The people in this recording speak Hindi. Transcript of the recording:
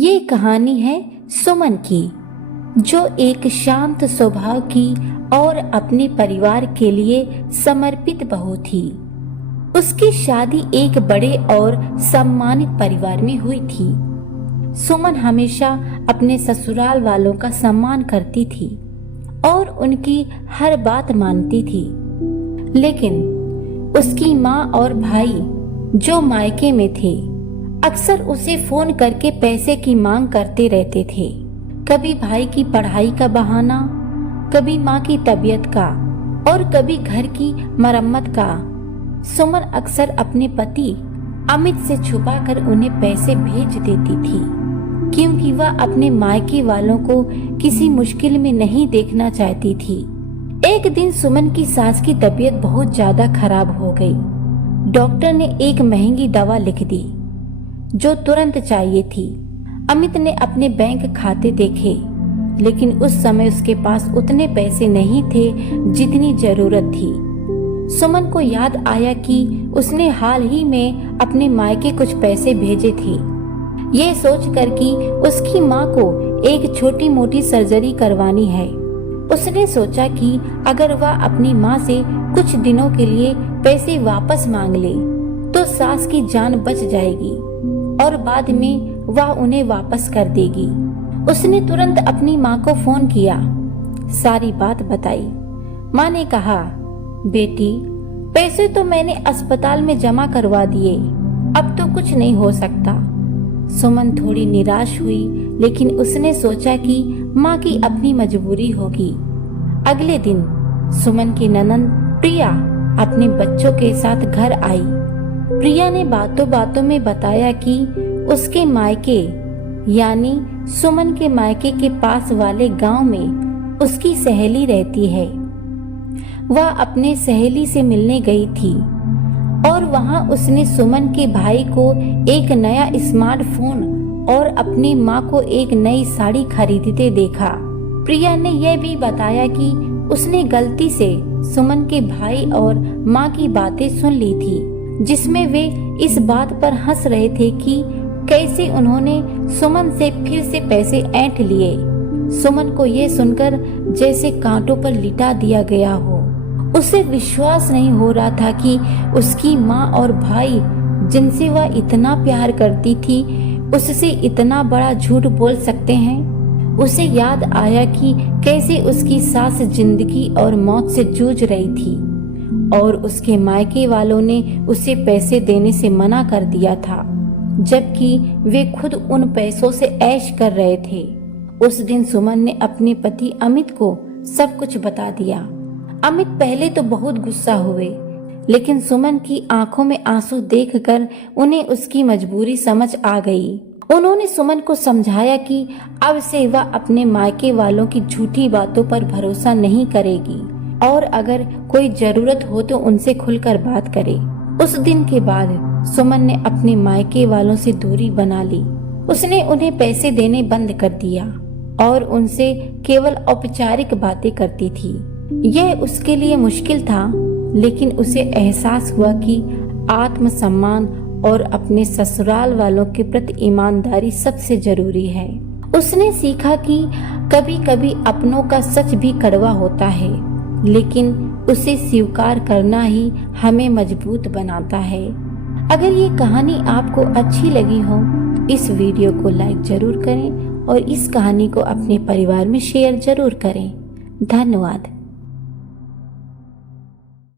ये कहानी है सुमन की, जो एक शांत स्वभाव की और अपने परिवार के लिए समर्पित बहू थी। उसकी शादी एक बड़े और सम्मानित परिवार में हुई थी। सुमन हमेशा अपने ससुराल वालों का सम्मान करती थी और उनकी हर बात मानती थी। लेकिन उसकी माँ और भाई जो मायके में थे, अक्सर उसे फोन करके पैसे की मांग करते रहते थे। कभी भाई की पढ़ाई का बहाना, कभी माँ की तबीयत का और कभी घर की मरम्मत का। सुमन अक्सर अपने पति अमित से छुपाकर उन्हें पैसे भेज देती थी, क्योंकि वह अपने मायके वालों को किसी मुश्किल में नहीं देखना चाहती थी। एक दिन सुमन की सास की तबीयत बहुत ज्यादा खराब हो गई। डॉक्टर ने एक महंगी दवा लिख दी जो तुरंत चाहिए थी। अमित ने अपने बैंक खाते देखे, लेकिन उस समय उसके पास उतने पैसे नहीं थे जितनी जरूरत थी। सुमन को याद आया कि उसने हाल ही में अपने मायके कुछ पैसे भेजे थे। ये सोचकर कि उसकी माँ को एक छोटी मोटी सर्जरी करवानी है, उसने सोचा कि अगर वह अपनी माँ से कुछ दिनों के लिए पैसे वापस मांग ले तो सास की जान बच जाएगी और बाद में वह उन्हें वापस कर देगी। उसने तुरंत अपनी माँ को फोन किया, सारी बात बताई। माँ ने कहा, बेटी, पैसे तो मैंने अस्पताल में जमा करवा दिए, अब तो कुछ नहीं हो सकता। सुमन थोड़ी निराश हुई, लेकिन उसने सोचा कि माँ की अपनी मजबूरी होगी। अगले दिन सुमन की ननंद प्रिया अपने बच्चों के साथ घर आई। प्रिया ने बातों बातों में बताया कि उसके मायके यानी सुमन के मायके के पास वाले गांव में उसकी सहेली रहती है। वह अपने सहेली से मिलने गई थी और वहां उसने सुमन के भाई को एक नया स्मार्टफोन और अपनी माँ को एक नई साड़ी खरीदते देखा। प्रिया ने यह भी बताया कि उसने गलती से सुमन के भाई और माँ की बातें सुन ली थी, जिसमें वे इस बात पर हंस रहे थे कि कैसे उन्होंने सुमन से फिर से पैसे ऐंठ लिए। सुमन को ये सुनकर जैसे कांटों पर लिटा दिया गया हो। उसे विश्वास नहीं हो रहा था कि उसकी माँ और भाई, जिनसे वह इतना प्यार करती थी, उससे इतना बड़ा झूठ बोल सकते हैं। उसे याद आया कि कैसे उसकी सास जिंदगी और मौत से जूझ रही थी और उसके मायके वालों ने उसे पैसे देने से मना कर दिया था, जबकि वे खुद उन पैसों से ऐश कर रहे थे। उस दिन सुमन ने अपने पति अमित को सब कुछ बता दिया। अमित पहले तो बहुत गुस्सा हुए, लेकिन सुमन की आंखों में आंसू देखकर उन्हें उसकी मजबूरी समझ आ गई। उन्होंने सुमन को समझाया कि अब से वह अपने मायके वालों की झूठी बातों पर भरोसा नहीं करेगी और अगर कोई जरूरत हो तो उनसे खुलकर बात करे। उस दिन के बाद सुमन ने अपने मायके वालों से दूरी बना ली। उसने उन्हें पैसे देने बंद कर दिया और उनसे केवल औपचारिक बातें करती थी। यह उसके लिए मुश्किल था, लेकिन उसे एहसास हुआ कि आत्मसम्मान और अपने ससुराल वालों के प्रति ईमानदारी सबसे जरूरी है। उसने सीखा कि कभी कभी अपनों का सच भी कड़वा होता है, लेकिन उसे स्वीकार करना ही हमें मजबूत बनाता है। अगर ये कहानी आपको अच्छी लगी हो, इस वीडियो को लाइक जरूर करें और इस कहानी को अपने परिवार में शेयर जरूर करें। धन्यवाद।